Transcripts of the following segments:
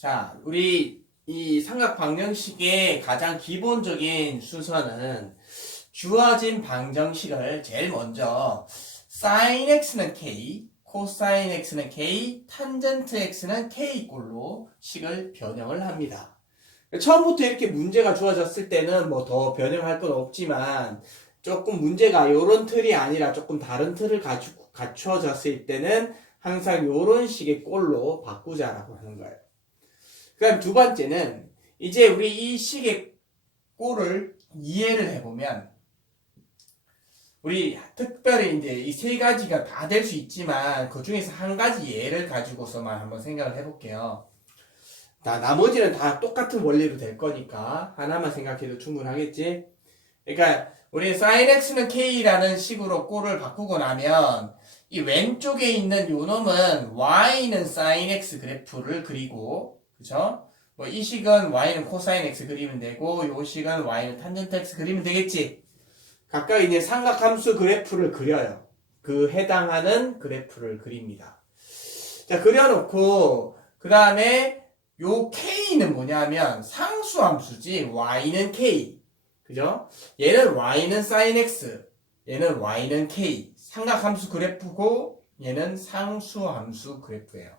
자, 우리 이 삼각 방정식의 가장 기본적인 순서는 주어진 방정식을 제일 먼저 sin x는 k, cosine x는 k, 탄젠트 x는 k 꼴로 식을 변형을 합니다. 처음부터 이렇게 문제가 주어졌을 때는 뭐 더 변형할 건 없지만 조금 문제가 이런 틀이 아니라 조금 다른 틀을 갖추어졌을 때는 항상 이런 식의 꼴로 바꾸자라고 하는 거예요. 그 다음 두 번째는 이제 우리 이 식의 꼴을 이해를 해보면 우리 특별히 이제 이 세 가지가 다 될 수 있지만 그 중에서 한 가지 예를 가지고서만 한번 생각을 해볼게요. 나머지는 다 똑같은 원리로 될 거니까 하나만 생각해도 충분하겠지? 그러니까 우리 sin x는 k라는 식으로 꼴을 바꾸고 나면 이 왼쪽에 있는 요 놈은 y는 sin x 그래프를 그리고 그쵸? 뭐 이 식은 y는 cosine x 그리면 되고 요 식은 y는 탄젠트 x 그리면 되겠지? 각각 이제 삼각함수 그래프를 그려요. 그 해당하는 그래프를 그립니다. 자, 그려놓고 그 다음에 요 k는 뭐냐면 상수함수지 y는 k 그죠? 얘는 y는 sin x 얘는 y는 k 삼각함수 그래프고 얘는 상수함수 그래프예요.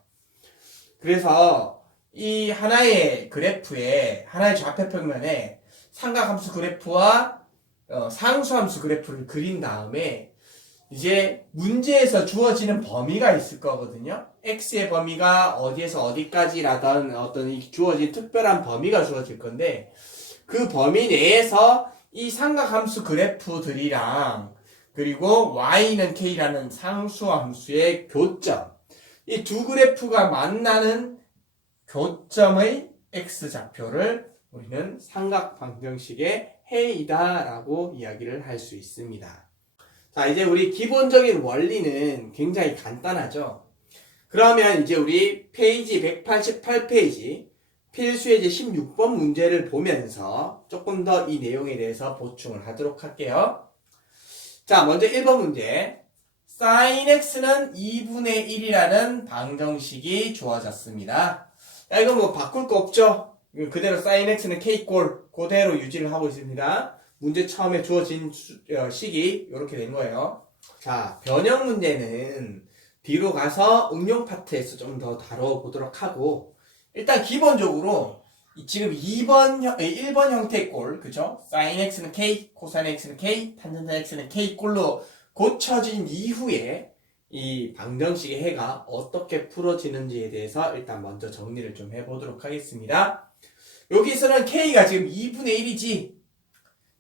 그래서 이 하나의 그래프에 하나의 좌표평면에 삼각함수 그래프와 상수함수 그래프를 그린 다음에 이제 문제에서 주어지는 범위가 있을 거거든요. x의 범위가 어디에서 어디까지라던 어떤 이 주어진 특별한 범위가 주어질 건데 그 범위 내에서 이 삼각함수 그래프들이랑 그리고 y는 k라는 상수함수의 교점 이 두 그래프가 만나는 교점의 x좌표를 우리는 삼각 방정식의 해이다 라고 이야기를 할 수 있습니다. 자, 이제 우리 기본적인 원리는 굉장히 간단하죠. 그러면 이제 우리 페이지 188페이지 필수예제 16번 문제를 보면서 조금 더 이 내용에 대해서 보충을 하도록 할게요. 자, 먼저 1번 문제. sin x는 2분의 1이라는 방정식이 주어졌습니다. 야, 이거 뭐 바꿀 거 없죠? 그대로 sin x는 k꼴 그대로 유지를 하고 있습니다. 문제 처음에 주어진 식이 이렇게 된 거예요. 자, 변형 문제는 뒤로 가서 응용 파트에서 좀 더 다뤄보도록 하고 일단 기본적으로 지금 1번 형태의 꼴, 그죠? sin x는 k, cosine x는 k, 탄젠트 x는 k 꼴로 고쳐진 이후에 이 방정식의 해가 어떻게 풀어지는지에 대해서 일단 먼저 정리를 좀 해보도록 하겠습니다. 여기서는 k가 지금 2분의 1이지.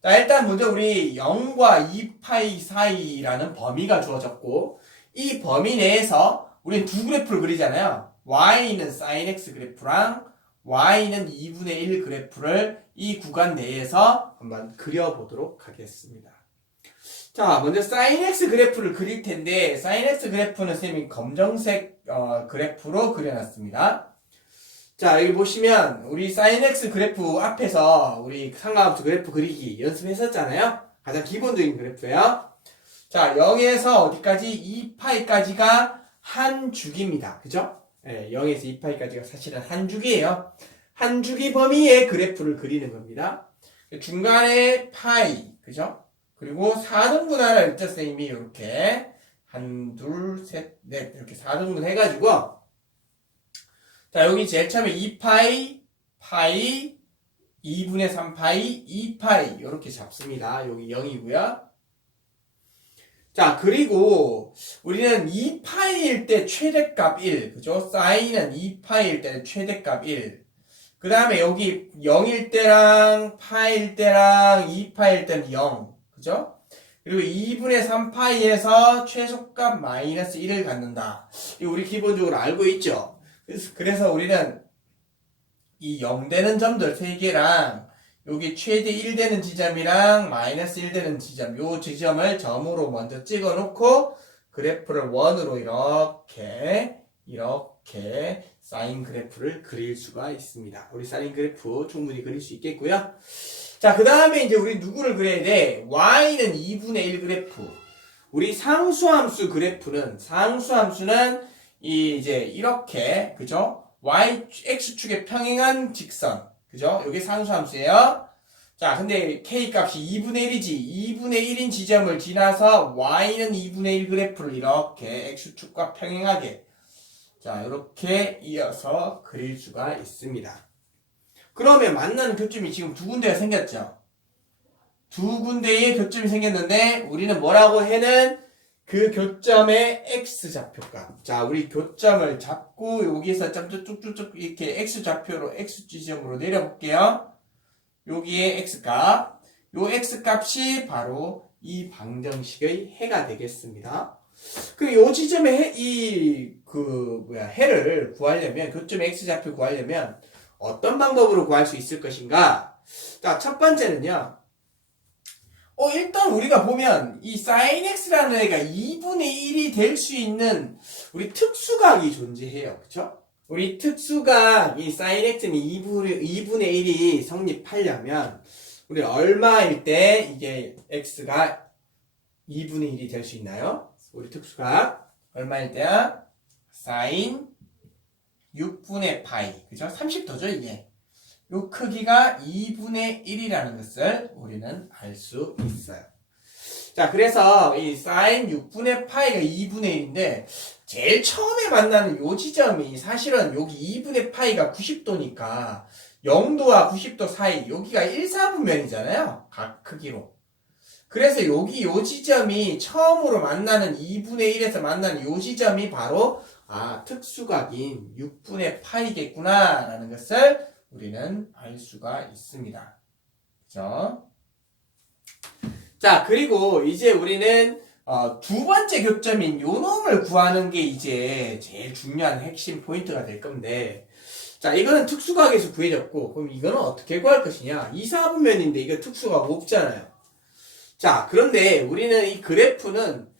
자, 일단 먼저 우리 0과 2파이 사이라는 범위가 주어졌고 이 범위 내에서 우리는 두 그래프를 그리잖아요. y는 sin x 그래프랑 y는 2분의 1 그래프를 이 구간 내에서 한번 그려보도록 하겠습니다. 자, 먼저 sin x 그래프를 그릴 텐데 sin x 그래프는 선생님이 검정색 그래프로 그려놨습니다. 자, 여기 보시면 우리 sin x 그래프 앞에서 우리 삼각함수 그래프 그리기 연습했었잖아요. 가장 기본적인 그래프예요. 자, 0에서 어디까지? 2파이까지가 한 주기입니다. 그죠? 네, 0에서 2파이까지가 사실은 한 주기예요. 한 주기 범위의 그래프를 그리는 겁니다. 중간에 파이, 그죠? 그리고 4등분 하나 있죠, 선생님이 이렇게 1, 2, 3, 4 이렇게 4등분 해가지고 자, 여기 제일 처음에 2파이, 파이, 2분의 3파이, 2파이 이렇게 잡습니다. 여기 0이고요. 자, 그리고 우리는 2파이일 때 최대값 1, 그죠? 사인은 2파이일 때 최대값 1. 그 다음에 여기 0일 때랑 파일 때랑 2파일 때는 0, 그죠? 그리고 2분의 3파이에서 최소값 마이너스 1을 갖는다. 이거 우리 기본적으로 알고 있죠? 그래서 우리는 이 0 되는 점들 3개랑 여기 최대 1 되는 지점이랑 마이너스 1 되는 지점, 요 지점을 점으로 먼저 찍어 놓고 그래프를 원으로 이렇게 사인 그래프를 그릴 수가 있습니다. 우리 사인 그래프 충분히 그릴 수 있겠고요. 자, 그 다음에 이제 우리 누구를 그려야 돼? y는 2분의 1 그래프. 우리 상수함수 그래프는, 상수함수는 이제 이렇게, 그죠? x축에 평행한 직선. 그죠? 이게 상수함수예요. 자, 근데 k 값이 2분의 1이지. 2분의 1인 지점을 지나서 y는 2분의 1 그래프를 이렇게 x축과 평행하게 자, 이렇게 이어서 그릴 수가 있습니다. 그러면 만나는 교점이 지금 두 군데가 생겼죠. 두 군데의 교점이 생겼는데 우리는 뭐라고 해는 그 교점의 x좌표값. 자, 우리 교점을 잡고 여기서 쭉쭉쭉쭉 이렇게 x좌표로 x지점으로 내려볼게요. 여기에 x값. 요 x값이 바로 이 방정식의 해가 되겠습니다. 그럼 요 지점의 해를 구하려면, 교점의 x좌표 구하려면 어떤 방법으로 구할 수 있을 것인가? 자, 첫 번째는요. 일단 우리가 보면 이 sin x라는 애가 2분의 1이 될 수 있는 우리 특수각이 존재해요. 그쵸? 우리 특수각 이 sin x는 2분의 1이 성립하려면 우리 얼마일 때 이게 x가 2분의 1이 될 수 있나요? 우리 특수각 얼마일 때야? sin 6분의 파이. 그죠? 30도죠, 이게. 요 크기가 2분의 1이라는 것을 우리는 알 수 있어요. 자, 그래서 이 sin 6분의 파이가 2분의 1인데 제일 처음에 만나는 요 지점이 사실은 여기 2분의 파이가 90도니까 0도와 90도 사이 여기가 1, 4분면이잖아요. 각 크기로. 그래서 여기 요 지점이 처음으로 만나는 2분의 1에서 만나는 요 지점이 바로 특수각인 6분의 파이겠구나 라는 것을 우리는 알 수가 있습니다. 그죠? 자, 그리고 이제 우리는 두 번째 교점인 요 놈을 구하는 게 이제 제일 중요한 핵심 포인트가 될 건데, 자, 이거는 특수각에서 구해졌고, 그럼 이거는 어떻게 구할 것이냐? 2, 4분면인데 이거 특수각 없잖아요. 자, 그런데 우리는 이 그래프는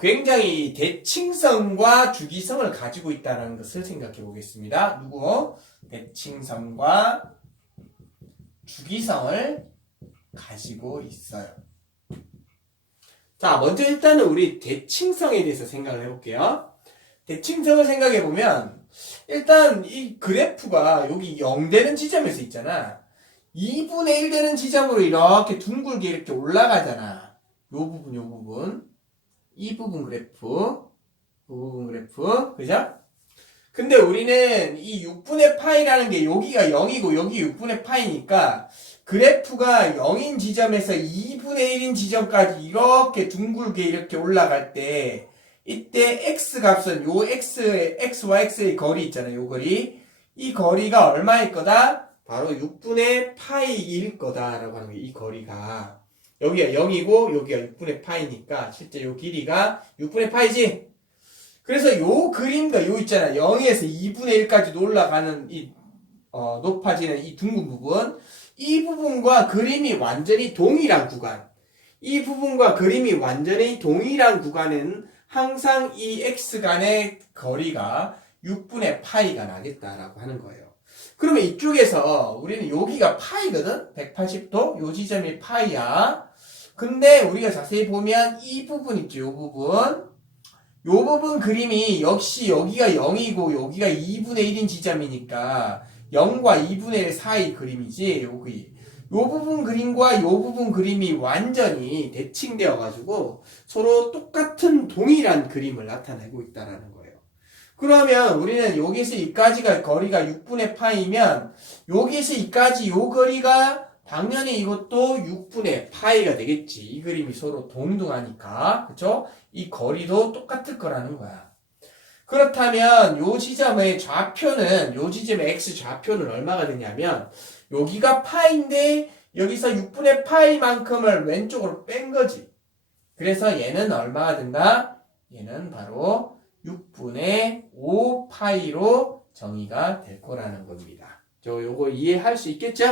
굉장히 대칭성과 주기성을 가지고 있다는 것을 생각해 보겠습니다. 누구? 대칭성과 주기성을 가지고 있어요. 자, 먼저 일단은 우리 대칭성에 대해서 생각을 해볼게요. 대칭성을 생각해 보면 일단 이 그래프가 여기 0 되는 지점에서 있잖아. 2분의 1 되는 지점으로 이렇게 둥글게 이렇게 올라가잖아. 요 부분. 이 부분 그래프. 그죠? 근데 우리는 이 6분의 파이라는 게 여기가 0이고 여기 6분의 파이니까 그래프가 0인 지점에서 2분의 1인 지점까지 이렇게 둥글게 이렇게 올라갈 때 이때 x 값은 요 x와 x의 거리 있잖아요. 요 거리. 이 거리가 얼마일 거다? 바로 6분의 파이일 거다라고 하는 거예요. 이 거리가. 여기가 0이고 여기가 6분의 파이니까 실제 요 길이가 6분의 파이지? 그래서 요 그림과 요 있잖아. 0에서 2분의 1까지 올라가는 높아지는 이 둥근 부분. 이 부분과 그림이 완전히 동일한 구간. 이 부분과 그림이 완전히 동일한 구간은 항상 이 x 간의 거리가 6분의 파이가 나겠다라고 하는 거예요. 그러면 이쪽에서 우리는 여기가 파이거든? 180도? 요 지점이 파이야. 근데 우리가 자세히 보면 이 부분 있죠? 요 부분 그림이 역시 여기가 0이고 여기가 2분의 1인 지점이니까 0과 2분의 1 사이 그림이지. 여기. 요 부분 그림과 요 부분 그림이 완전히 대칭되어 가지고 서로 똑같은 동일한 그림을 나타내고 있다라는 거예요. 그러면 우리는 여기서 이까지가 거리가 6분의 파이면 여기서 이까지 요 거리가 당연히 이것도 6분의 파이가 되겠지. 이 그림이 서로 동등하니까. 그쵸? 이 거리도 똑같을 거라는 거야. 그렇다면 요 지점의 좌표는 요 지점의 x 좌표는 얼마가 되냐면 여기가 파인데 여기서 6분의 파이만큼을 왼쪽으로 뺀 거지. 그래서 얘는 얼마가 된다? 얘는 바로 6분의 5파이로 정의가 될 거라는 겁니다. 요거 이해할 수 있겠죠?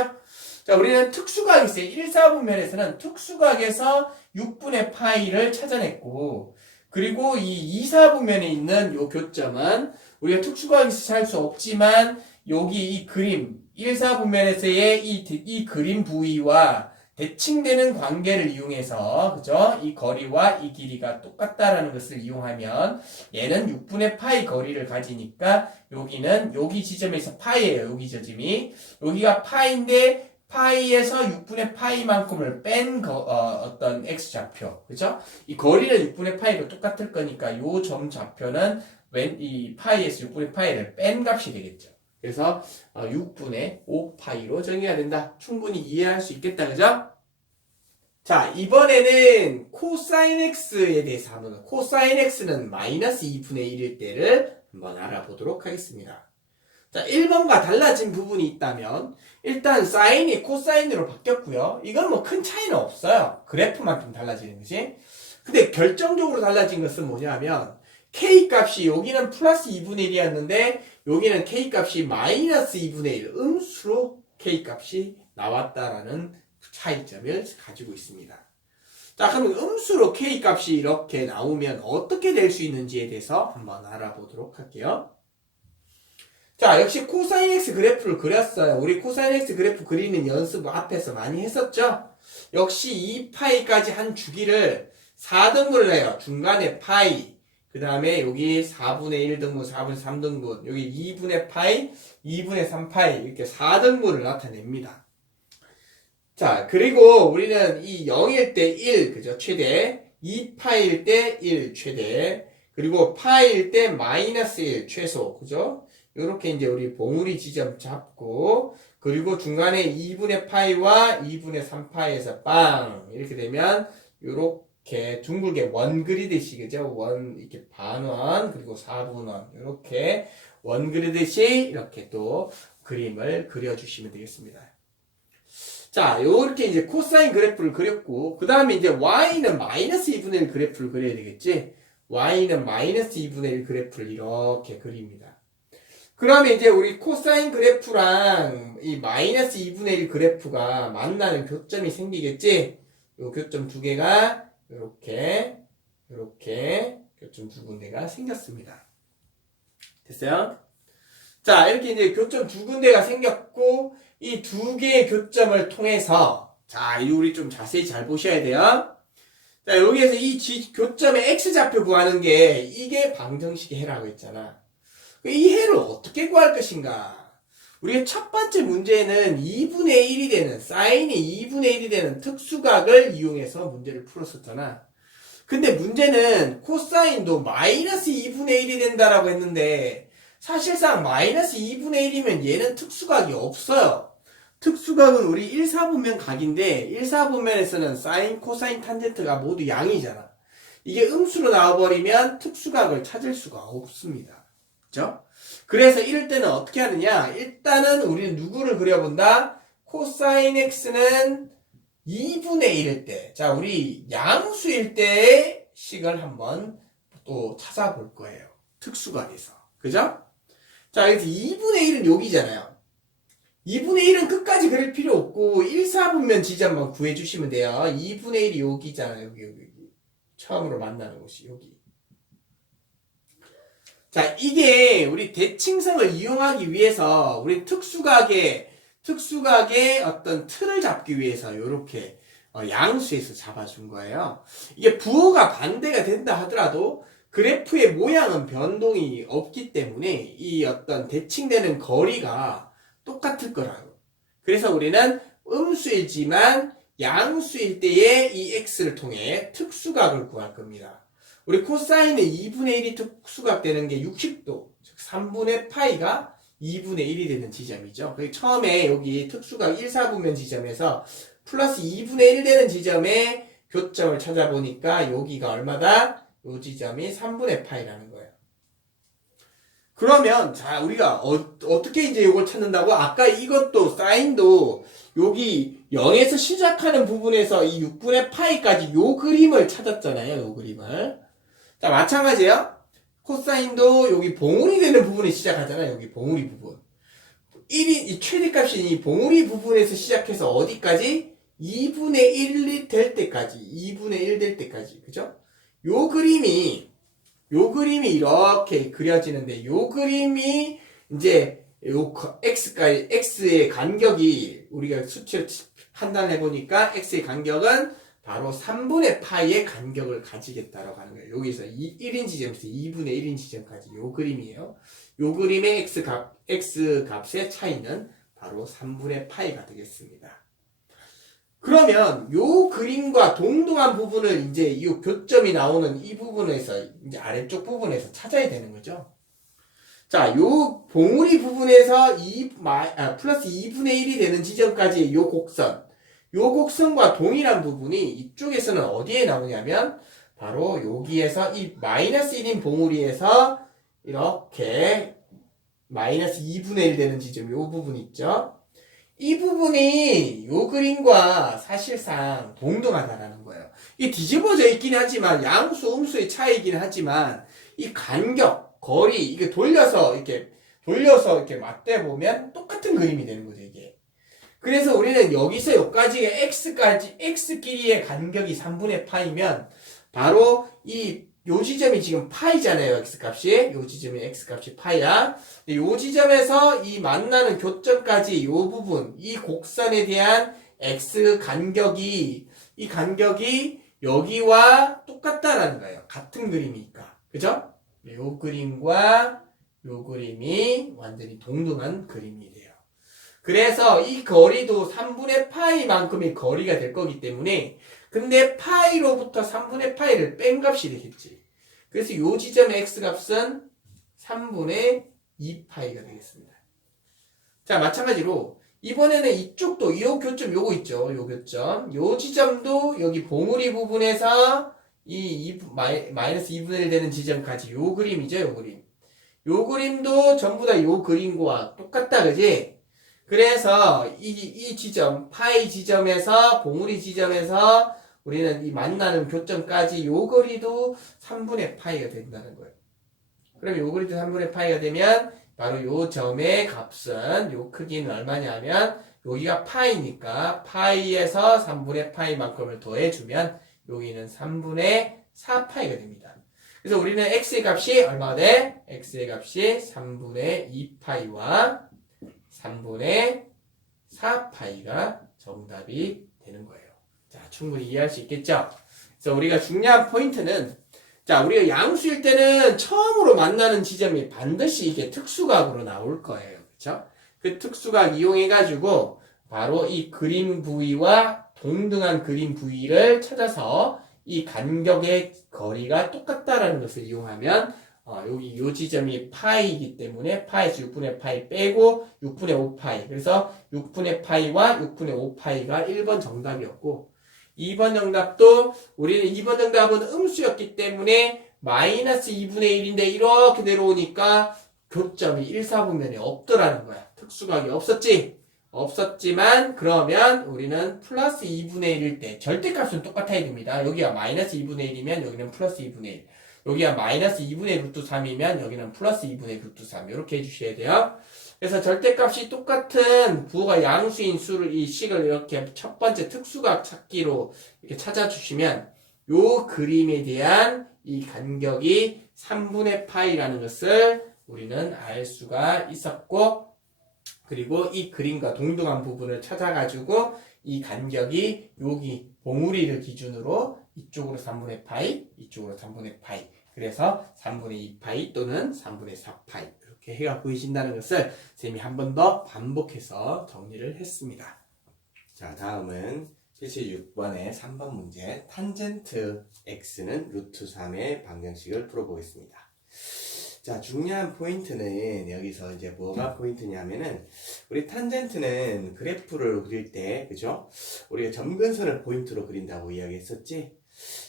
자, 우리는 특수각이 있어요. 1, 4분면에서는 특수각에서 6분의 파이를 찾아냈고, 그리고 이 2, 4분면에 있는 요 교점은 우리가 특수각에서 찾을 수 없지만 여기 이 그림 1, 4분면에서의 이 그림 부위와 대칭되는 관계를 이용해서, 그죠? 이 거리와 이 길이가 똑같다라는 것을 이용하면 얘는 6분의 파이 거리를 가지니까 여기는 여기 지점에서 파이예요. 여기 지점이. 여기가 파이인데 파이에서 6분의 파이만큼을 뺀 어떤 x 좌표. 그죠? 이 거리는 6분의 파이로 똑같을 거니까 요 점 좌표는 이 파이에서 6분의 파이를 뺀 값이 되겠죠. 그래서 6분의 5파이로 정의가 된다. 충분히 이해할 수 있겠다. 그죠? 자, 이번에는 코사인 x에 대해서 한번, 코사인 x는 마이너스 2분의 1일 때를 한번 알아보도록 하겠습니다. 자, 1번과 달라진 부분이 있다면 일단 사인이 코사인으로 바뀌었고요. 이건 뭐 큰 차이는 없어요. 그래프만 좀 달라지는 거지. 근데 결정적으로 달라진 것은 뭐냐면 k 값이 여기는 플러스 2분의 1이었는데 여기는 k 값이 마이너스 2분의 1 음수로 k 값이 나왔다라는 차이점을 가지고 있습니다. 자, 그럼 음수로 k 값이 이렇게 나오면 어떻게 될 수 있는지에 대해서 한번 알아보도록 할게요. 자, 역시 코사인 x 그래프를 그렸어요. 우리 코사인 x 그래프 그리는 연습 앞에서 많이 했었죠? 역시 2파이까지 한 주기를 4등분을 해요. 중간에 파이, 그 다음에 여기 4분의 1등분, 4분의 3등분, 여기 2분의 파이, 2분의 3파이 이렇게 4등분을 나타냅니다. 자, 그리고 우리는 이 0일 때 1, 그죠? 최대, 2파일 때 1, 최대, 그리고 파일 때 마이너스 1, 최소, 그죠? 요렇게 이제 우리 봉우리 지점 잡고, 그리고 중간에 2분의 파이와 2분의 3파이에서 빵! 이렇게 되면, 요렇게 둥글게 원 그리듯이, 그죠? 원, 이렇게 반원, 그리고 4분원, 요렇게 원 그리듯이 이렇게 또 그림을 그려주시면 되겠습니다. 자, 요렇게 이제 코사인 그래프를 그렸고, 그 다음에 이제 y는 마이너스 2분의 1 그래프를 그려야 되겠지? y는 마이너스 2분의 1 그래프를 이렇게 그립니다. 그러면 이제 우리 코사인 그래프랑 이 마이너스 2분의 1 그래프가 만나는 교점이 생기겠지? 요 교점 두 개가 요렇게 교점 두 군데가 생겼습니다. 됐어요? 자, 이렇게 이제 교점 두 군데가 생겼고, 이 두 개의 교점을 통해서, 자, 우리 좀 자세히 잘 보셔야 돼요. 자, 여기에서 이 교점의 x좌표 구하는 게, 이게 방정식의 해라고 했잖아. 이 해를 어떻게 구할 것인가? 우리가 첫 번째 문제는 2분의 1이 되는, 사인이 2분의 1이 되는 특수각을 이용해서 문제를 풀었었잖아. 근데 문제는 코사인도 마이너스 2분의 1이 된다라고 했는데, 사실상 마이너스 2분의 1이면 얘는 특수각이 없어요. 특수각은 우리 1, 4분면 각인데 1, 4분면에서는 사인, 코사인, 탄젠트가 모두 양이잖아. 이게 음수로 나와버리면 특수각을 찾을 수가 없습니다. 그죠? 그래서 이럴 때는 어떻게 하느냐? 일단은 우리는 누구를 그려본다? 코사인 x는 2분의 1일 때. 자, 우리 양수일 때의 식을 한번 또 찾아볼 거예요. 특수각에서. 그죠? 자, 그래서 2분의 1은 여기잖아요. 2분의 1은 끝까지 그릴 필요 없고 1, 4분면 지점만 구해주시면 돼요. 2분의 1이 여기잖아요. 여기. 처음으로 만나는 곳이 여기. 자, 이게 우리 대칭성을 이용하기 위해서 우리 특수각의 어떤 틀을 잡기 위해서 이렇게 양수에서 잡아준 거예요. 이게 부호가 반대가 된다 하더라도 그래프의 모양은 변동이 없기 때문에 이 어떤 대칭되는 거리가 똑같을 거라고. 그래서 우리는 음수이지만 양수일 때의 이 x를 통해 특수각을 구할 겁니다. 우리 코사인의 2분의 1이 특수각 되는 게 60도, 즉 3분의 파이가 2분의 1이 되는 지점이죠. 처음에 여기 특수각 1, 4분면 지점에서 플러스 2분의 1 되는 지점에 교점을 찾아보니까 여기가 얼마다? 요 지점이 3분의 파이라는 거예요. 그러면 자, 우리가 어떻게 이제 이걸 찾는다고? 아까 이것도 사인도 여기 0에서 시작하는 부분에서 이 6분의 파이까지 요 그림을 찾았잖아요. 요 그림을. 자, 마찬가지예요. 코사인도 여기 봉우리 되는 부분에 시작하잖아요. 여기 봉우리 부분. 1이 이 최대값인 이 봉우리 부분에서 시작해서 어디까지? 2분의 1이 될 때까지. 2분의 1 될 때까지. 그죠? 요 그림이 이렇게 그려지는데 요 그림이 이제 x의 간격이 우리가 수치로 판단해 보니까 x의 간격은 바로 3분의 파이의 간격을 가지겠다라고 하는 거예요. 여기서 1인 지점에서 2분의 1인 지점까지 요 그림이에요. 요 그림의 x 값의 차이는 바로 3분의 파이가 되겠습니다. 그러면 요 그림과 동등한 부분을 이제 이 교점이 나오는 이 부분에서 이제 아래쪽 부분에서 찾아야 되는 거죠. 자, 요 봉우리 부분에서 플러스 2분의 1이 되는 지점까지의 요 곡선과 동일한 부분이 이쪽에서는 어디에 나오냐면 바로 여기에서 이 마이너스 1인 봉우리에서 이렇게 마이너스 2분의 1 되는 지점 요 부분 있죠. 이 부분이 요 그림과 사실상 동등하다라는 거예요. 이게 뒤집어져 있긴 하지만 양수, 음수의 차이이긴 하지만 이 간격, 거리 이게 돌려서 이렇게 맞대 보면 똑같은 그림이 되는 거죠, 이게. 그래서 우리는 여기서 여기까지의 x끼리의 간격이 3분의 파이면 바로 요 지점이 지금 파이잖아요, x값이. 요 지점이 x값이 파이야. 요 지점에서 이 만나는 교점까지 요 부분, 이 곡선에 대한 x 간격이, 이 간격이 여기와 똑같다라는 거예요. 같은 그림이니까. 그죠? 요 그림과 요 그림이 완전히 동등한 그림이 돼요. 그래서 이 거리도 3분의 파이만큼의 거리가 될 거기 때문에 근데 파이로부터 3분의 파이를 뺀 값이 되겠지. 그래서 요 지점의 x값은 3분의 2파이가 되겠습니다. 자, 마찬가지로 이번에는 이쪽도 요 교점 요거 있죠. 요 교점. 요 지점도 여기 봉우리 부분에서 마이너스 2분의 1 되는 지점까지 요 그림이죠. 요 그림. 요 그림도 전부 다 요 그림과 똑같다. 그지? 그래서 이 지점, 파이 지점에서 봉우리 지점에서 우리는 이 만나는 교점까지 요 거리도 3분의 파이가 된다는 거예요. 그럼 요 거리도 3분의 파이가 되면 바로 요 점의 값은 요 크기는 얼마냐면 여기가 파이니까 파이에서 3분의 파이만큼을 더해주면 여기는 3분의 4파이가 됩니다. 그래서 우리는 x의 값이 얼마가 돼? x의 값이 3분의 2파이와 3분의 4파이가 정답이 되는 거예요. 자, 충분히 이해할 수 있겠죠? 그래서 우리가 중요한 포인트는 자, 우리가 양수일 때는 처음으로 만나는 지점이 반드시 이게 특수각으로 나올 거예요. 그렇죠? 그 특수각 이용해가지고 바로 이 그림 부위와 동등한 그림 부위를 찾아서 이 간격의 거리가 똑같다라는 것을 이용하면 여기 요 지점이 파이이기 때문에 파이에서 6분의 파이 빼고 6분의 5파이. 그래서 6분의 파이와 6분의 5파이가 1번 정답이었고 2번 정답도 우리는 2번 정답은 음수였기 때문에 마이너스 2분의 1인데 이렇게 내려오니까 교점이 1, 4분면에 없더라는 거야. 특수각이 없었지? 없었지만 그러면 우리는 플러스 2분의 1일 때 절대값은 똑같아야 됩니다. 여기가 마이너스 2분의 1이면 여기는 플러스 2분의 1. 여기가 마이너스 2분의 루트 3이면 여기는 플러스 2분의 루트 3 이렇게 해주셔야 돼요. 그래서 절대값이 똑같은 부호가 양수인 수를 이 식을 이렇게 첫 번째 특수각 찾기로 이렇게 찾아주시면 요 그림에 대한 이 간격이 3분의 파이라는 것을 우리는 알 수가 있었고 그리고 이 그림과 동등한 부분을 찾아가지고 이 간격이 여기 봉우리를 기준으로 이쪽으로 3분의 파이, 이쪽으로 3분의 파이. 그래서 3분의 2파이 또는 3분의 4파이 이렇게 해가 보이신다는 것을 쌤이 한 번 더 반복해서 정리를 했습니다. 자, 다음은 실시 6번의 3번 문제 탄젠트 x는 루트 3의 방정식을 풀어보겠습니다. 자, 중요한 포인트는 여기서 이제 뭐가 포인트냐면은 우리 탄젠트는 그래프를 그릴 때 그죠? 우리가 점근선을 포인트로 그린다고 이야기했었지?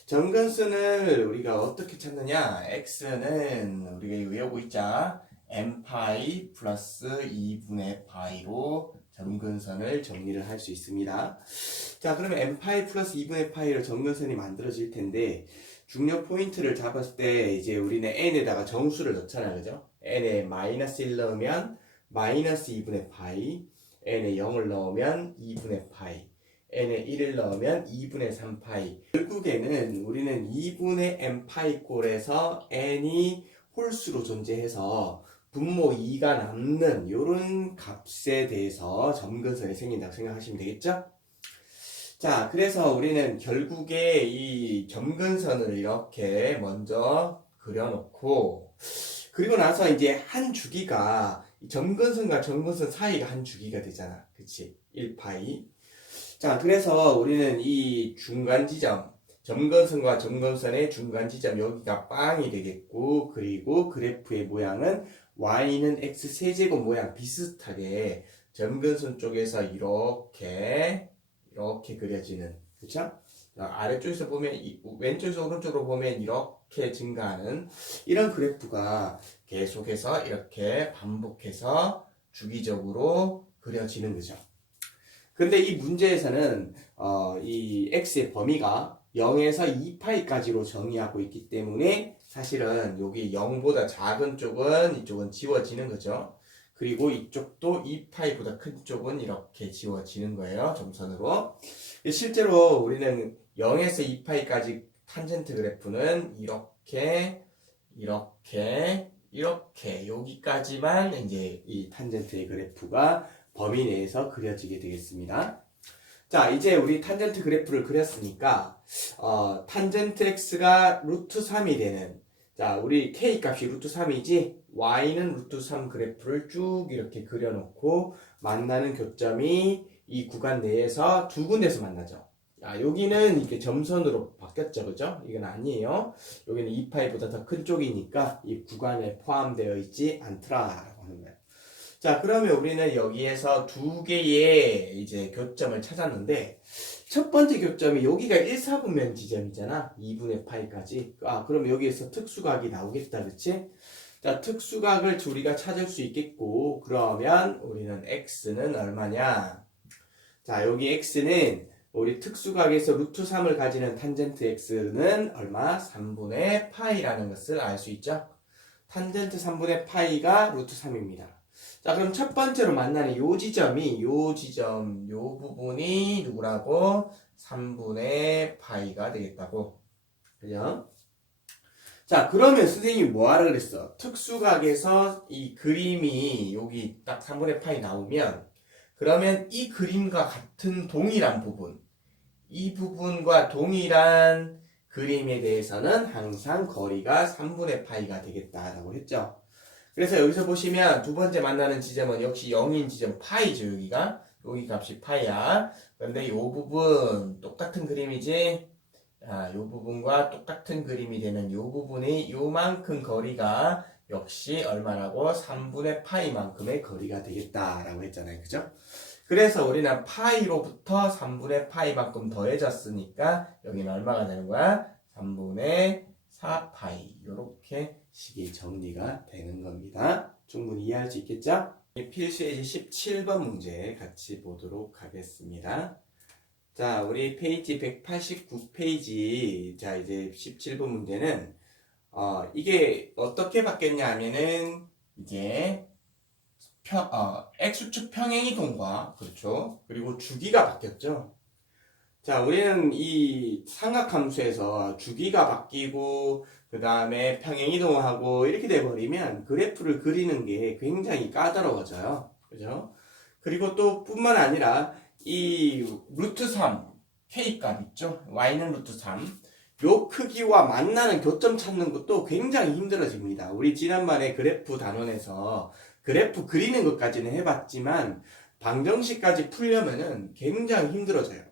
점근선을 우리가 어떻게 찾느냐? x는 우리가 외우고 있자 n파이 플러스 2분의 파이로 점근선을 정리를 할 수 있습니다. 자, 그러면 n파이 플러스 2분의 파이로 점근선이 만들어질 텐데 중요 포인트를 잡았을 때 이제 우리는 n에다가 정수를 넣잖아요. 그죠? n에 마이너스 1 넣으면 마이너스 2분의 파이, n에 0을 넣으면 2분의 파이, n에 1을 넣으면 2분의 3파이. 결국에는 우리는 2분의 n파이 꼴에서 n이 홀수로 존재해서 분모 2가 남는 요런 값에 대해서 점근선이 생긴다고 생각하시면 되겠죠? 자, 그래서 우리는 결국에 이 점근선을 이렇게 먼저 그려놓고, 그리고 나서 이제 한 주기가 점근선과 점근선 사이가 한 주기가 되잖아. 그치? 1파이. 자, 그래서 우리는 이 중간 지점, 점근선과 점근선의 중간 지점, 여기가 빵이 되겠고, 그리고 그래프의 모양은 y는 x 세제곱 모양 비슷하게 점근선 쪽에서 이렇게 그려지는, 그쵸? 아래쪽에서 보면, 왼쪽에서 오른쪽으로 보면 이렇게 증가하는 이런 그래프가 계속해서 이렇게 반복해서 주기적으로 그려지는 거죠. 근데 이 문제에서는 이 x의 범위가 0에서 2파이까지로 정의하고 있기 때문에 사실은 여기 0보다 작은 쪽은 이쪽은 지워지는 거죠. 그리고 이쪽도 2파이보다 큰 쪽은 이렇게 지워지는 거예요. 점선으로. 실제로 우리는 0에서 2파이까지 탄젠트 그래프는 이렇게 여기까지만 이제 이 탄젠트의 그래프가 범위 내에서 그려지게 되겠습니다. 자, 이제 우리 탄젠트 그래프를 그렸으니까 탄젠트 x가 루트 3이 되는, 자, 우리 k 값이 루트 3이지 y는 루트 3 그래프를 쭉 이렇게 그려놓고 만나는 교점이 이 구간 내에서 두 군데서 만나죠. 야, 여기는 이렇게 점선으로 바뀌었죠, 그죠? 이건 아니에요. 여기는 2파이보다 더 큰 쪽이니까 이 구간에 포함되어 있지 않더라라고 하는 거예요. 자, 그러면 우리는 여기에서 두 개의 이제 교점을 찾았는데, 첫 번째 교점이 여기가 1, 4분면 지점이잖아. 2분의 파이까지. 그럼 여기에서 특수각이 나오겠다, 그치? 자, 특수각을 우리가 찾을 수 있겠고, 그러면 우리는 x는 얼마냐? 자, 여기 x는 우리 특수각에서 루트 3을 가지는 탄젠트 x는 얼마? 3분의 파이라는 것을 알 수 있죠? 탄젠트 3분의 파이가 루트 3입니다. 자, 그럼 첫 번째로 만나는 요 부분이 누구라고? 3분의 파이가 되겠다고. 그죠? 자, 그러면 선생님이 뭐하라 그랬어? 특수각에서 이 그림이 여기 딱 3분의 파이 나오면, 그러면 이 그림과 같은 동일한 부분, 이 부분과 동일한 그림에 대해서는 항상 거리가 3분의 파이가 되겠다라고 했죠. 그래서 여기서 보시면 두 번째 만나는 지점은 역시 0인 지점 파이죠. 여기 값이 파이야. 그런데 이 부분 똑같은 그림이지. 이 부분과 똑같은 그림이 되는 이 부분이 요만큼 거리가 역시 얼마라고? 3분의 파이만큼의 거리가 되겠다라고 했잖아요. 그죠? 그래서 우리는 파이로부터 3분의 파이만큼 더해졌으니까 여기는 얼마가 되는 거야? 3분의 4파이. 이렇게 식이 정리가 되는 겁니다. 충분히 이해할 수 있겠죠? 필수예제 17번 문제 같이 보도록 하겠습니다. 자, 우리 페이지 189페이지. 자, 이제 17번 문제는 이게 어떻게 바뀌었냐 하면은 이제 x축 평행이동과, 그렇죠? 그리고 주기가 바뀌었죠. 자, 우리는 이 삼각함수에서 주기가 바뀌고 그 다음에 평행이동하고 이렇게 돼버리면 그래프를 그리는 게 굉장히 까다로워져요. 그죠? 그리고 또 뿐만 아니라 이 루트 3 k값 있죠? y는 루트 3, 요 크기와 만나는 교점 찾는 것도 굉장히 힘들어집니다. 우리 지난번에 그래프 단원에서 그래프 그리는 것까지는 해봤지만 방정식까지 풀려면은 굉장히 힘들어져요.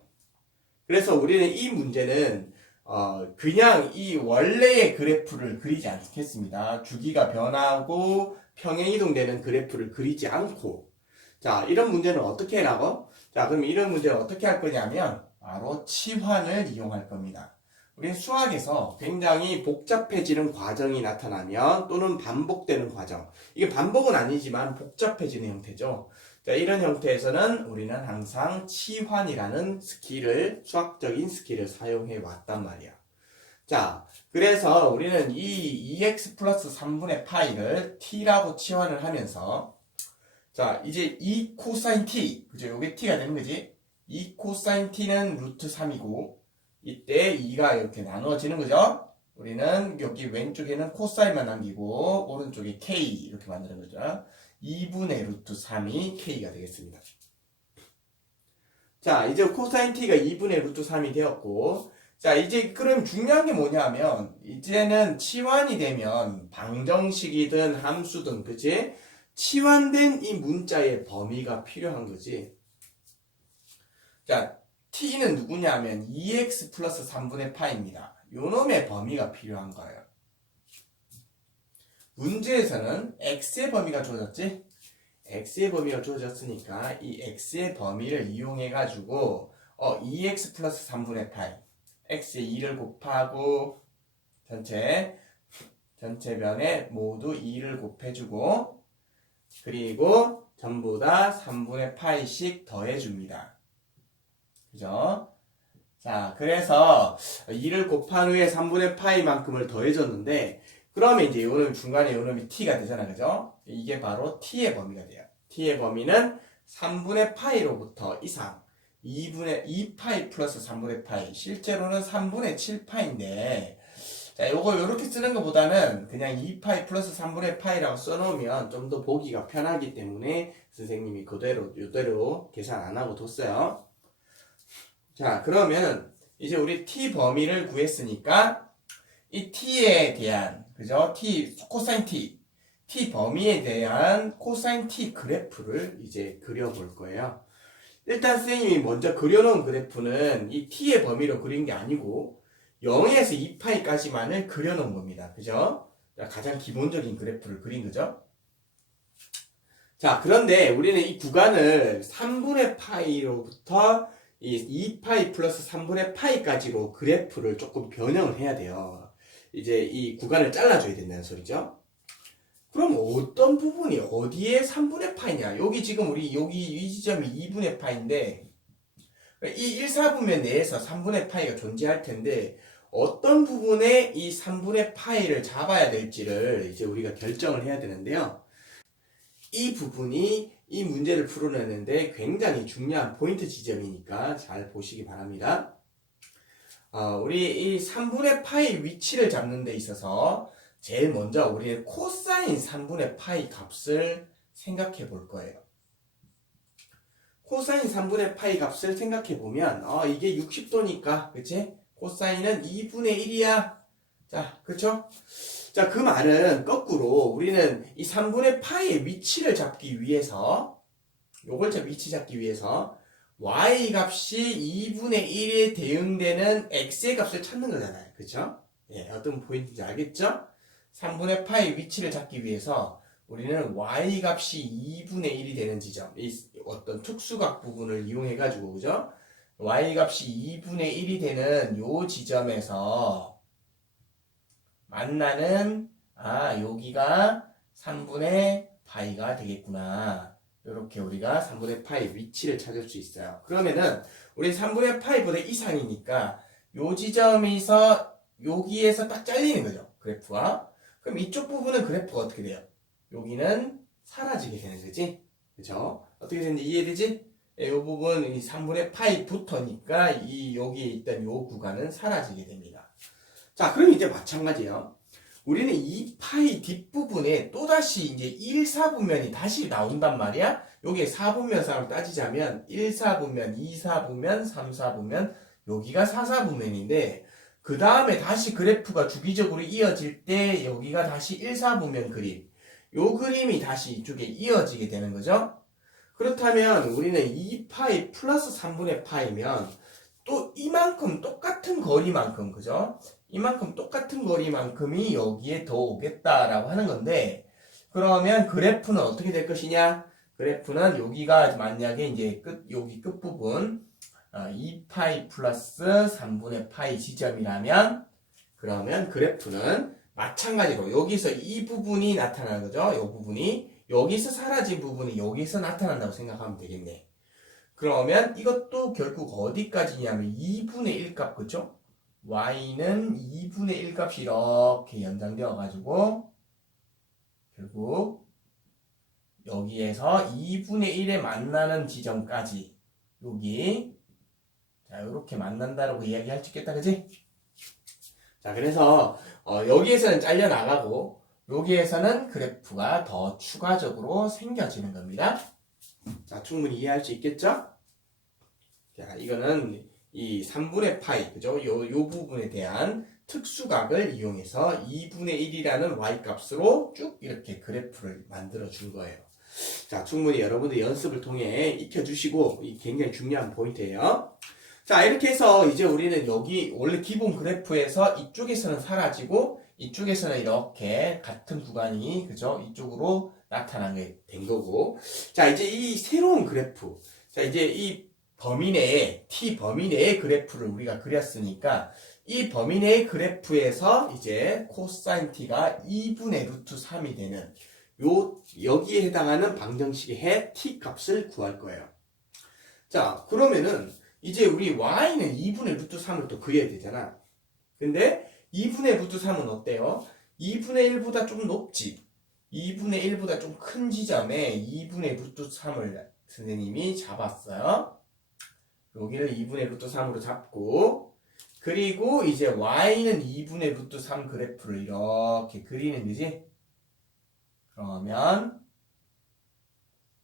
그래서 우리는 이 문제는 그냥 이 원래의 그래프를 그리지 않겠습니다. 주기가 변하고 평행이동되는 그래프를 그리지 않고, 자, 이런 문제는 어떻게 하라고? 자, 그럼 이런 문제는 어떻게 할 거냐면 바로 치환을 이용할 겁니다. 우리는 수학에서 굉장히 복잡해지는 과정이 나타나면 또는 반복되는 과정, 이게 반복은 아니지만 복잡해지는 형태죠. 자, 이런 형태에서는 우리는 항상 치환이라는 수학적인 스킬을 사용해 왔단 말이야. 자, 그래서 우리는 이 2x 플러스 3분의 파이를 t라고 치환을 하면서, 자, 이제 2 코사인 t, 그죠? 요게 t가 되는 거지? 2 코사인 t는 루트 3이고, 이때 2가 이렇게 나누어지는 거죠? 우리는 여기 왼쪽에는 코사인만 남기고 오른쪽에 k 이렇게 만드는 거죠. 2분의 루트 3이 k가 되겠습니다. 자, 이제 코사인 t가 2분의 루트 3이 되었고, 자, 이제 그럼 중요한 게 뭐냐면 이제는 치환이 되면 방정식이든 함수든 그치? 치환된 이 문자의 범위가 필요한 거지. 자, t는 누구냐면 2x 플러스 3분의 파입니다. 요놈의 범위가 필요한 거예요. 문제에서는 x의 범위가 주어졌지? x의 범위가 주어졌으니까 이 x의 범위를 이용해 가지고 2x 플러스 3분의 파이 x에 2를 곱하고 전체 면에 모두 2를 곱해주고 그리고 전부 다 3분의 파이씩 더해줍니다. 그죠? 자, 그래서 2를 곱한 후에 3분의 파이만큼을 더해줬는데 그러면 이제 요놈 중간에 요놈이 t가 되잖아. 그죠? 이게 바로 t의 범위가 돼요. t의 범위는 3분의 파이로부터 이상 2파이 플러스 3분의 파이 실제로는 3분의 7파인데 자, 요거 요렇게 쓰는 것보다는 그냥 2파이 플러스 3분의 파이라고 써놓으면 좀 더 보기가 편하기 때문에 선생님이 요대로 계산 안 하고 뒀어요. 자, 그러면 이제 우리 t 범위를 구했으니까 이 t에 대한 그죠? 코사인 t 범위에 대한 코사인 t 그래프를 이제 그려볼 거예요. 일단 선생님이 먼저 그려놓은 그래프는 이 t의 범위로 그린 게 아니고 0에서 2파이까지만을 그려놓은 겁니다. 그죠? 가장 기본적인 그래프를 그린 거죠. 자, 그런데 우리는 이 구간을 3분의 파이로부터 이 2파이 플러스 3분의 파이까지로 그래프를 조금 변형을 해야 돼요. 이제 이 구간을 잘라줘야 된다는 소리죠. 그럼 어떤 부분이 어디에 3분의 파이냐? 여기 지금 우리 여기 이 지점이 2분의 파인데 이 1사분면 내에서 3분의 파이가 존재할 텐데 어떤 부분에 이 3분의 파이를 잡아야 될지를 이제 우리가 결정을 해야 되는데요. 이 부분이 이 문제를 풀어내는데 굉장히 중요한 포인트 지점이니까 잘 보시기 바랍니다. 우리 이 3분의 파이 위치를 잡는 데 있어서 제일 먼저 우리는 코사인 3분의 파이 값을 생각해 볼 거예요. 코사인 3분의 파이 값을 생각해 보면 이게 60도니까 그치? 코사인은 2분의 1이야. 자, 그쵸? 자, 그 말은 거꾸로 우리는 이 3분의 파이의 위치를 잡기 위해서 위치 잡기 위해서 y 값이 2분의 1에 대응되는 x의 값을 찾는 거잖아요. 그쵸? 예, 어떤 포인트인지 알겠죠? 3분의 파이 위치를 잡기 위해서 우리는 y 값이 2분의 1이 되는 지점, 이 어떤 특수각 부분을 이용해 가지고 그죠? y 값이 2분의 1이 되는 요 지점에서 만나는 여기가 3분의 파이가 되겠구나. 이렇게 우리가 3분의 파이 위치를 찾을 수 있어요. 그러면은 우리 3분의 파이보다 이상이니까 요 지점에서 여기에서 딱 잘리는 거죠. 그래프가. 그럼 이쪽 부분은 그래프가 어떻게 돼요? 여기는 사라지게 되는 거지. 그죠? 어떻게 되는지 이해되지? 이 부분 이 3분의 파이부터니까 여기에 있던 요 구간은 사라지게 됩니다. 자, 그럼 이제 마찬가지예요. 우리는 이 파이 뒷부분에 또다시 이제 1, 4분면이 다시 나온단 말이야. 여기에 4분면상으로 따지자면 1, 4분면, 2, 4분면, 3, 4분면, 여기가 4, 4분면인데 그 다음에 다시 그래프가 주기적으로 이어질 때 여기가 다시 1, 4분면 그림. 요 그림이 다시 이쪽에 이어지게 되는 거죠. 그렇다면 우리는 2파이 플러스 3분의 파이면 또 이만큼 똑같은 거리만큼 그죠? 이만큼 똑같은 거리만큼이 여기에 더 오겠다라고 하는 건데 그러면 그래프는 어떻게 될 것이냐? 그래프는 여기가 만약에 이제 여기 끝부분 2파이 플러스 3분의 파이 지점이라면 그러면 그래프는 마찬가지로 여기서 이 부분이 나타나는 거죠. 이 부분이 여기서 사라진 부분이 여기서 나타난다고 생각하면 되겠네. 그러면 이것도 결국 어디까지냐면 2분의 1 값 그죠? y는 2분의 1 값이 이렇게 연장되어 가지고 결국 여기에서 2분의 1에 만나는 지점까지 여기 자 이렇게 만난다라고 이야기할 수 있겠다 그지? 자, 그래서 여기에서는 잘려나가고 여기에서는 그래프가 더 추가적으로 생겨지는 겁니다. 자, 충분히 이해할 수 있겠죠? 자, 이거는 이 3분의 파이, 그죠? 요 부분에 대한 특수각을 이용해서 2분의 1이라는 y 값으로 쭉 이렇게 그래프를 만들어 준 거예요. 자, 충분히 여러분들 연습을 통해 익혀주시고, 이 굉장히 중요한 포인트예요. 자, 이렇게 해서 이제 우리는 여기 원래 기본 그래프에서 이쪽에서는 사라지고 이쪽에서는 이렇게 같은 구간이 그죠? 이쪽으로 나타나게 된 거고. 자, 이제 이 새로운 그래프. 자, 이제 이 범위 내에 t 범위 내의 그래프를 우리가 그렸으니까 이 범위 내의 그래프에서 이제 코사인 t가 2분의 루트 3이 되는 여기에 해당하는 방정식의 t 값을 구할 거예요. 자, 그러면은 이제 우리 y는 2분의 루트 3을 또 그려야 되잖아. 근데 2분의 루트 3은 어때요? 2분의 1보다 좀 높지. 2분의 1보다 좀 큰 지점에 2분의 루트 3을 선생님이 잡았어요. 여기를 2분의 루트 3으로 잡고, 그리고 이제 y는 2분의 루트 3 그래프를 이렇게 그리는 거지. 그러면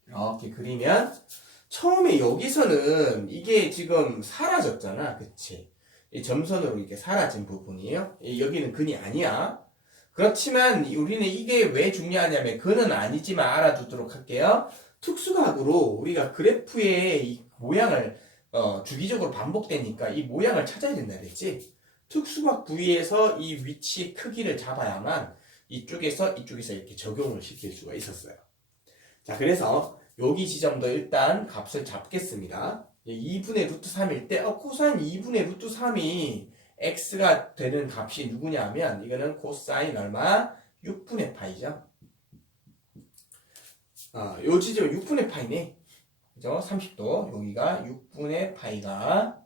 이렇게 그리면 처음에 여기서는 이게 지금 사라졌잖아. 그치? 이 점선으로 이렇게 사라진 부분이에요. 여기는 근이 아니야. 그렇지만 우리는 이게 왜 중요하냐면 근은 아니지만 알아두도록 할게요. 특수각으로 우리가 그래프의 이 모양을 주기적으로 반복되니까 이 모양을 찾아야 된다 그랬지. 특수각 부위에서 이 위치 크기를 잡아야만 이쪽에서 이렇게 적용을 시킬 수가 있었어요. 자, 그래서 여기 지점도 일단 값을 잡겠습니다. 2분의 루트 3일 때 코사인 2분의 루트 3이 x가 되는 값이 누구냐 하면 이거는 코사인 얼마? 6분의 파이죠. 요 지점 6분의 파이네. 그죠? 30도. 여기가 6분의 파이가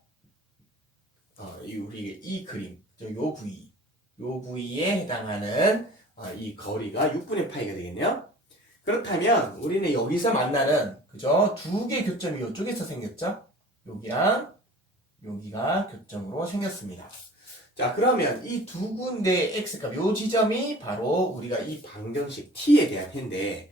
우리 이 그림, 요 부위에 해당하는 이 거리가 6분의 파이가 되겠네요. 그렇다면 우리는 여기서 만나는 그죠? 두 개 교점이 이쪽에서 생겼죠? 여기랑 여기가 교점으로 생겼습니다. 자, 그러면 이 두 군데의 x값, 요 지점이 바로 우리가 이 방정식 t에 대한 해인데,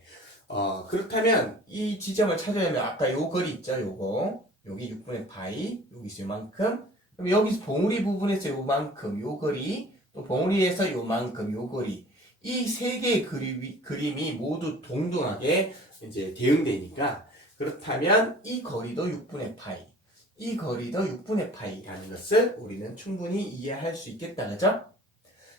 그렇다면 이 지점을 찾으려면 아까 요 거리 있죠? 요거. 여기 6분의 파이, 여기서 요만큼. 그럼 여기서 봉우리 부분에서 요만큼, 요 거리, 또 봉우리에서 요만큼, 요 거리. 이 세 개의 그림이 모두 동등하게 이제 대응되니까, 그렇다면 이 거리도 6분의 파이, 이 거리도 6분의 파이라는 것을 우리는 충분히 이해할 수 있겠다, 그죠?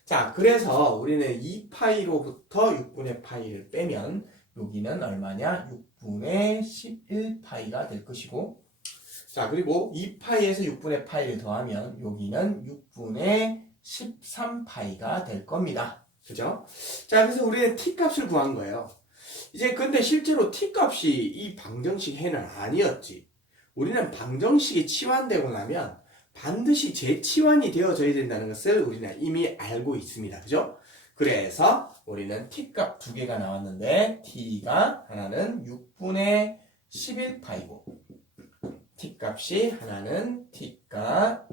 자, 그래서 우리는 2파이로부터 6분의 파이를 빼면 여기는 얼마냐? 6분의 11파이가 될 것이고, 자, 그리고 2파이에서 6분의 파이를 더하면 여기는 6분의 13파이가 될 겁니다. 그죠? 자, 그래서 우리는 t값을 구한 거예요. 이제 근데 실제로 t값이 이 방정식 해는 아니었지. 우리는 방정식이 치환되고 나면 반드시 재치환이 되어져야 된다는 것을 우리는 이미 알고 있습니다. 그죠? 그래서 우리는 t값 두 개가 나왔는데 t가 하나는 6분의 11파이고 t값이 하나는 t가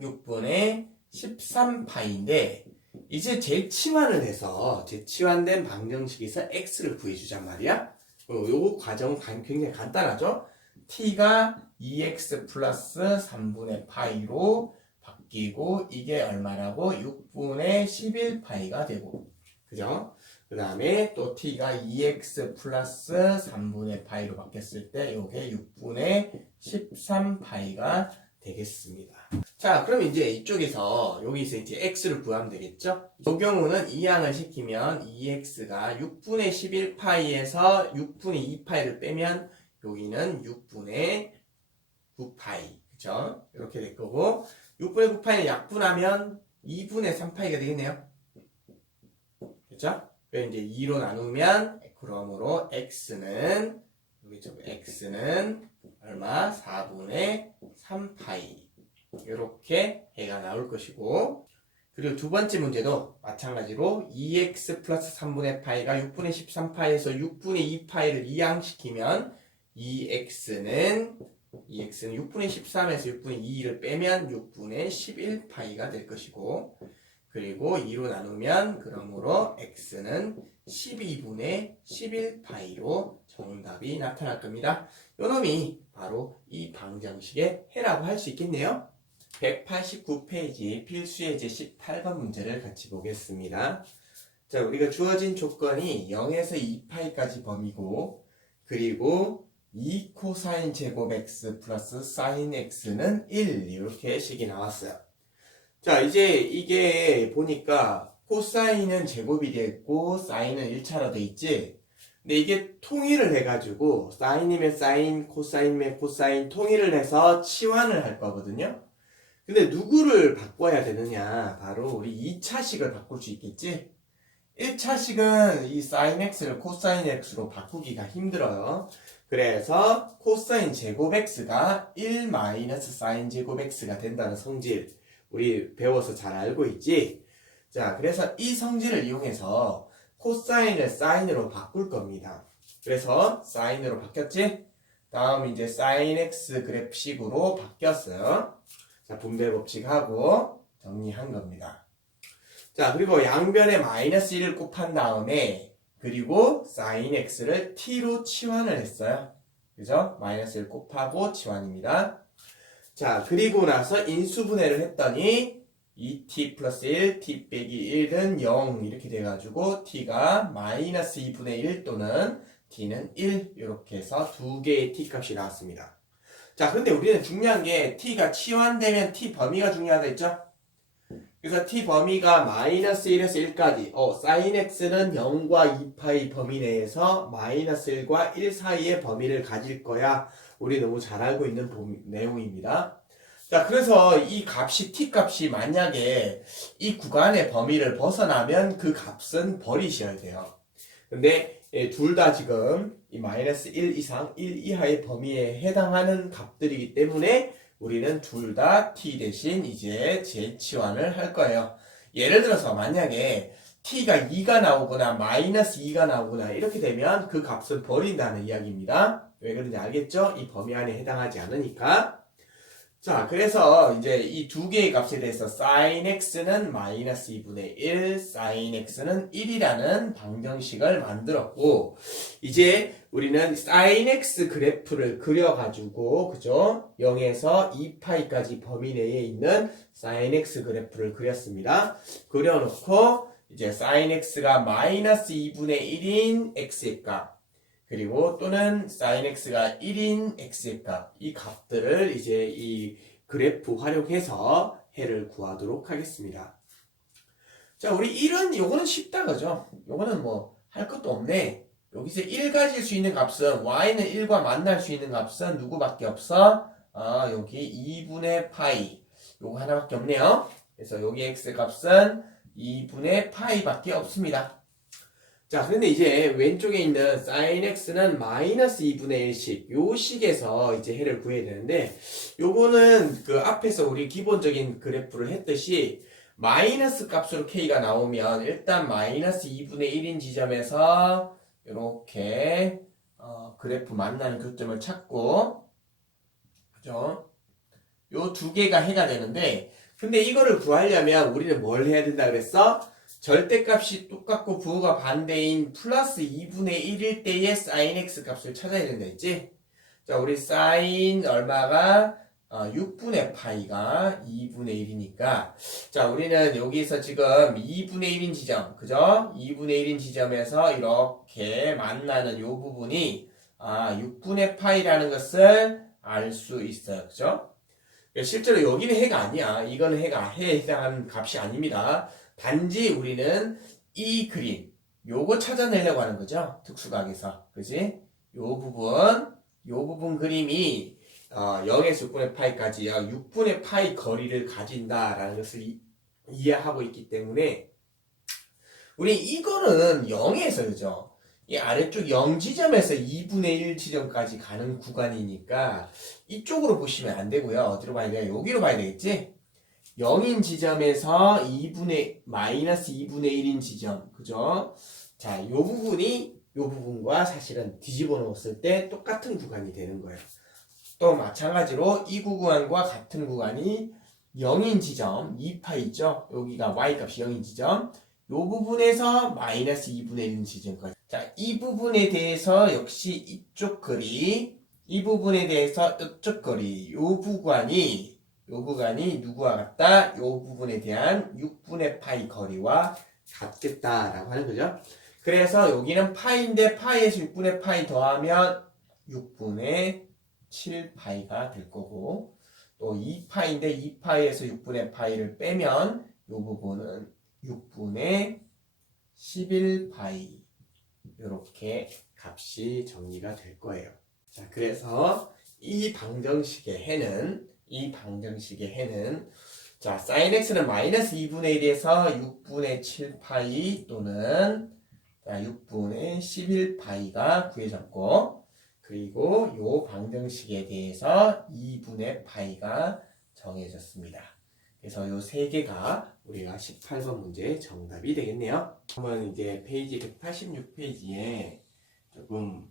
6분의 13파이인데 이제 재치환을 해서 재치환된 방정식에서 x를 구해주잔 말이야. 요 과정은 굉장히 간단하죠. t가 2x 플러스 3분의 파이로 바뀌고 이게 얼마라고? 6분의 11파이가 되고 그죠? 그 다음에 또 t가 2x 플러스 3분의 파이로 바뀌었을 때 요게 6분의 13파이가 되겠습니다. 자, 그럼 이제 이쪽에서 여기서 이제 x를 구하면 되겠죠? 이 경우는 이항을 시키면 2x가 6분의 11파이에서 6분의 2파이를 빼면 여기는 6분의 9파이, 그죠? 이렇게 될 거고 6분의 9파이는 약분하면 2분의 3파이가 되겠네요. 그죠? 그래서 이제 2로 나누면 그러므로 x는 여기죠? x는 얼마? 4분의 3파이 이렇게 해가 나올 것이고 그리고 두 번째 문제도 마찬가지로 2x 플러스 3분의 파이가 6분의 13파이에서 6분의 2파이를 이항시키면 2x는 6분의 13에서 6분의 2를 빼면 6분의 11파이가 될 것이고 그리고 2로 나누면 그러므로 x는 12분의 11파이로 정답이 나타날 겁니다. 요놈이 바로 이 방정식의 해라고 할 수 있겠네요. 189페이지 필수예제 18번 문제를 같이 보겠습니다. 자, 우리가 주어진 조건이 0에서 2파이까지 범위고, 그리고 2 코사인 제곱 x 플러스 사인 x는 1 이렇게 식이 나왔어요. 자, 이제 이게 보니까 코사인은 제곱이 됐고 사인은 1차로 돼 있지. 근데 이게 통일을 해가지고 사인이면 사인, 코사인이면 코사인 통일을 해서 치환을 할 거거든요. 근데 누구를 바꿔야 되느냐? 바로 우리 2차식을 바꿀 수 있겠지? 1차식은 이 사인 x를 코사인 x로 바꾸기가 힘들어요. 그래서 코사인 제곱 x가 1 마이너스 사인 제곱 x가 된다는 성질 우리 배워서 잘 알고 있지? 자, 그래서 이 성질을 이용해서 코사인을 사인으로 바꿀 겁니다. 그래서 사인으로 바뀌었지? 다음 이제 사인 x 그래프식으로 바뀌었어요. 자, 분배 법칙하고 정리한 겁니다. 자, 그리고 양변에 마이너스 1을 곱한 다음에 그리고 사인 x를 t로 치환을 했어요. 그죠? 마이너스 1 곱하고 치환입니다. 자, 그리고 나서 인수분해를 했더니 2t 플러스 1, t 빼기 1은 0 이렇게 돼가지고 t가 마이너스 2분의 1 또는 t는 1 이렇게 해서 두 개의 t 값이 나왔습니다. 자, 근데 우리는 중요한 게 t가 치환되면 t 범위가 중요하다 했죠? 그래서 t 범위가 마이너스 1에서 1까지 사인 x는 0과 2파이 범위 내에서 마이너스 1과 1 사이의 범위를 가질 거야. 우리 너무 잘 알고 있는 내용입니다. 자, 그래서 이 값이 t 값이 만약에 이 구간의 범위를 벗어나면 그 값은 버리셔야 돼요. 근데 둘 다 지금 이 마이너스 1 이상 1 이하의 범위에 해당하는 값들이기 때문에 우리는 둘 다 t 대신 이제 재치환을 할 거예요. 예를 들어서 만약에 t가 2가 나오거나 마이너스 2가 나오거나 이렇게 되면 그 값은 버린다는 이야기입니다. 왜 그런지 알겠죠? 이 범위 안에 해당하지 않으니까. 자, 그래서 이제 이 두 개의 값에 대해서 sin x는 마이너스 2분의 1, sin x는 1이라는 방정식을 만들었고, 이제 우리는 sin x 그래프를 그려가지고, 그죠? 0에서 2파이까지 범위 내에 있는 sin x 그래프를 그렸습니다. 그려놓고, 이제 sin x가 마이너스 2분의 1인 x의 값, 그리고 또는 sin x가 1인 x의 값, 이 값들을 이제 이 그래프 활용해서 해를 구하도록 하겠습니다. 자, 우리 1은 요거는 쉽다 그죠? 요거는 뭐 할 것도 없네. 여기서 1 가질 수 있는 값은 y는 1과 만날 수 있는 값은 누구밖에 없어? 여기 2분의 파이 요거 하나밖에 없네요. 그래서 여기 x 값은 2분의 파이밖에 없습니다. 자, 근데 이제 왼쪽에 있는 sin x는 마이너스 2분의 1식, 요 식에서 이제 해를 구해야 되는데, 요거는 그 앞에서 우리 기본적인 그래프를 했듯이, 마이너스 값으로 k가 나오면, 일단 마이너스 2분의 1인 지점에서, 요렇게, 그래프 만나는 교점을 찾고, 그죠? 요 두 개가 해가 되는데, 근데 이거를 구하려면 우리는 뭘 해야 된다 그랬어? 절대값이 똑같고 부호가 반대인 플러스 2분의 1일 때의 sin x 값을 찾아야 된다 했지? 자, 우리 sin 얼마가 6분의 파이가 2분의 1이니까 자, 우리는 여기서 지금 2분의 1인 지점, 그죠? 2분의 1인 지점에서 이렇게 만나는 요 부분이 6분의 파이라는 것을 알 수 있어요. 그죠? 실제로 여기는 해가 아니야. 이거는 해에 해당하는 값이 아닙니다. 단지 우리는 이 그림, 요거 찾아내려고 하는 거죠. 특수각에서. 그지? 요 부분 그림이 0에서 6분의 파이까지 6분의 파이 거리를 가진다라는 것을 이해하고 있기 때문에 우리 이거는 0에서 그죠? 이 아래쪽 0 지점에서 2분의 1 지점까지 가는 구간이니까 이쪽으로 보시면 안 되고요. 어디로 봐야 돼요? 여기로 봐야 되겠지? 0인 지점에서 마이너스 2분의 1인 지점, 그죠? 자, 요 부분과 사실은 뒤집어 놓았을 때 똑같은 구간이 되는 거예요. 또 마찬가지로 이 구간과 같은 구간이 0인 지점 2파이 있죠? 여기가 y값이 0인 지점 요 부분에서 마이너스 2분의 1인 지점까지. 자, 이 부분에 대해서 역시 이쪽 거리, 이 부분에 대해서 이쪽 거리, 요 구간이 누구와 같다? 요 부분에 대한 6분의 파이 거리와 같겠다라고 하는 거죠. 그래서 여기는 파이인데 파이에서 6분의 파이 더하면 6분의 7파이가 될 거고 또 2파이인데 2파이에서 6분의 파이를 빼면 요 부분은 6분의 11파이 이렇게 값이 정리가 될 거예요. 자, 그래서 이 방정식의 해는 자, sin x는 마이너스 2분의 1에서 6분의 7파이 또는 6분의 11파이가 구해졌고 그리고 요 방정식에 대해서 2분의 파이가 정해졌습니다. 그래서 요 세 개가 우리가 18번 문제 정답이 되겠네요. 그러면 이제 페이지 186페이지에 조금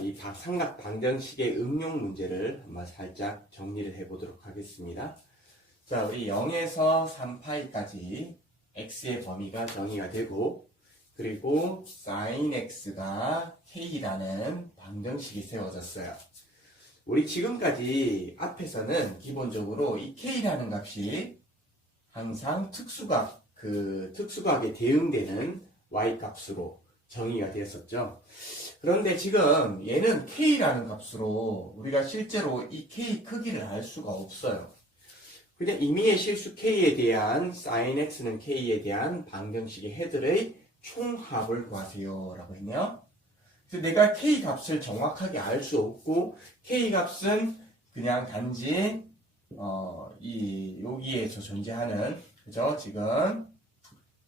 이 삼각 방정식의 응용 문제를 한번 살짝 정리를 해보도록 하겠습니다. 자, 우리 0에서 3파이까지 x의 범위가 정의가 되고 그리고 sin x가 k라는 방정식이 세워졌어요. 우리 지금까지 앞에서는 기본적으로 이 k라는 값이 항상 특수각에 대응되는 y값으로 정의가 되었었죠. 그런데 지금 얘는 k라는 값으로 우리가 실제로 이 k 크기를 알 수가 없어요. 그냥 임의의 실수 k에 대한 sin x는 k에 대한 방정식의 해들의 총합을 구하세요 라고 했네요. 그래서 내가 k 값을 정확하게 알 수 없고 k 값은 그냥 단지 여기에서 존재하는 그죠? 지금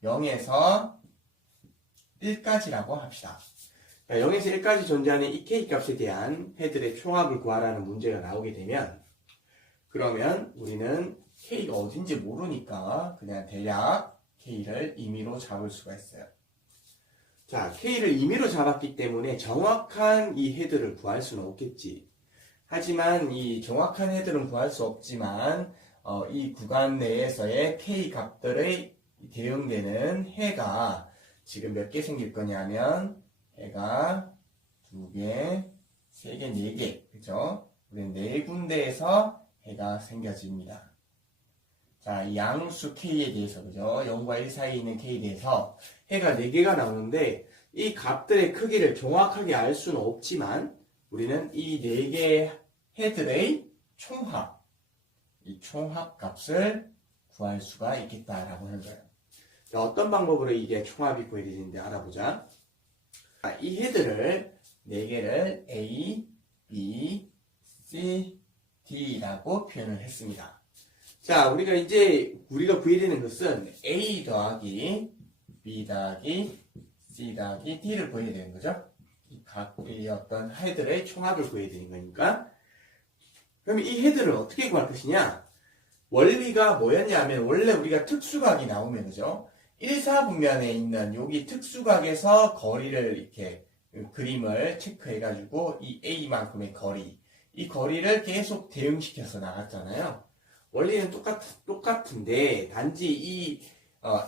0에서 1까지라고 합시다. 0에서 1까지 존재하는 이 k 값에 대한 해들의 총합을 구하라는 문제가 나오게 되면 그러면 우리는 k가 어딘지 모르니까 그냥 대략 k를 임의로 잡을 수가 있어요. 자, k를 임의로 잡았기 때문에 정확한 이 헤드를 구할 수는 없겠지. 하지만 이 정확한 헤드는 구할 수 없지만 이 구간 내에서의 k 값들의 대응되는 해가 지금 몇 개 생길 거냐면 해가 2개, 3개, 4개 그죠? 우리는 4군데에서 해가 생겨집니다. 자, 이 양수 k에 대해서 그죠? 0과 1 사이에 있는 k에 대해서 해가 4개가 나오는데 이 값들의 크기를 정확하게 알 수는 없지만 우리는 이 4개의 해들의 총합, 이 총합 값을 구할 수가 있겠다라고 하는 거예요. 자, 어떤 방법으로 이게 총합이 구해지는지 알아보자. 자, 이 헤드를 4개를 A, B, C, D라고 표현을 했습니다. 자, 우리가 구해야 되는 것은 A 더하기 B 더하기 C 더하기 D를 구해야 되는 거죠. 이 어떤 헤드의 총합을 구해야 되는 거니까. 그러면 이 헤드를 어떻게 구할 것이냐? 원리가 뭐였냐면 원래 우리가 특수각이 나오면 그죠? 1사분면에 있는 여기 특수각에서 거리를 이렇게 그림을 체크해가지고 이 A만큼의 거리, 이 거리를 계속 대응시켜서 나갔잖아요. 원리는 똑같은데 단지 이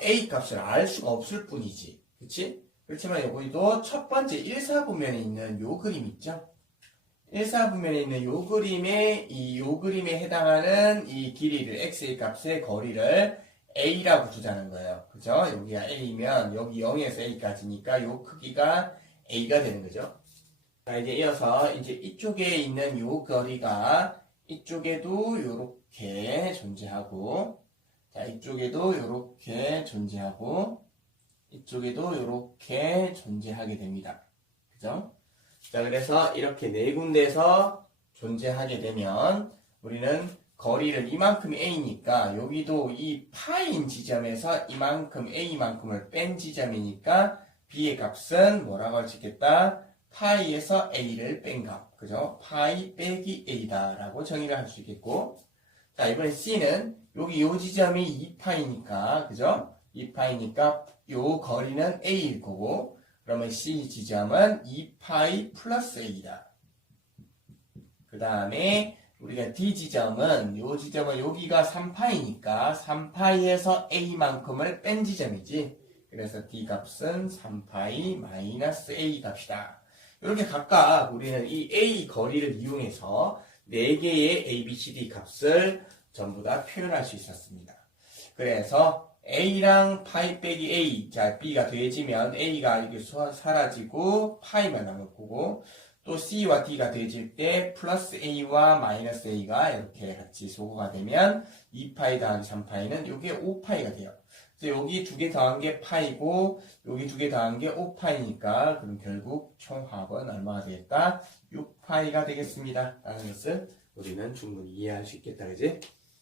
A 값을 알 수가 없을 뿐이지. 그치? 그렇지만 여기도 첫 번째 1사분면에 있는 요 그림 있죠? 1사분면에 있는 요 그림에 해당하는 이 길이를 x의 값의 거리를 a라고 두자는 거예요. 그죠? 여기가 a면 여기 0에서 a까지니까 요 크기가 a가 되는 거죠. 자, 이제 이어서 이쪽에 있는 요 거리가 이쪽에도 요렇게 존재하고 자, 이쪽에도 요렇게 존재하고 이쪽에도 요렇게 존재하게 됩니다. 그죠? 자, 그래서 이렇게 4군데에서 존재하게 되면 우리는 거리를 이만큼이 a니까 여기도 이 파인 지점에서 이만큼 a만큼을 뺀 지점이니까 b의 값은 뭐라고 할 수 있겠다? 파이에서 a를 뺀 값. 그죠? 파이 빼기 a다 라고 정의를 할 수 있겠고 자, 이번에 c는 여기 요 지점이 2파이니까 그죠? 2파이니까 요 거리는 a일 거고 그러면 C 지점은 2파이 플러스 A다. 그 다음에 우리가 D 지점은 요 지점은 여기가 3파이니까 3파이에서 A만큼을 뺀 지점이지. 그래서 D 값은 3파이 마이너스 A 값이다. 이렇게 각각 우리는 이 A 거리를 이용해서 4개의 A, B, C, D 값을 전부 다 표현할 수 있었습니다. 그래서 A랑 파이 빼기 A, 자 B가 더해지면 A가 이렇게 사라지고 파이만 남을 거고, 또 C와 D가 더해질 때 플러스 A와 마이너스 A가 이렇게 같이 소거가 되면 2파이 더하기 3파이는 이게 5파이가 돼요. 그래서 여기 두 개 더한 게 파이고 여기 두 개 더한 게 5파이니까 그럼 결국 총합은 얼마가 되겠다? 6파이가 되겠습니다. 라는 것을 우리는 충분히 이해할 수 있겠다, 그지?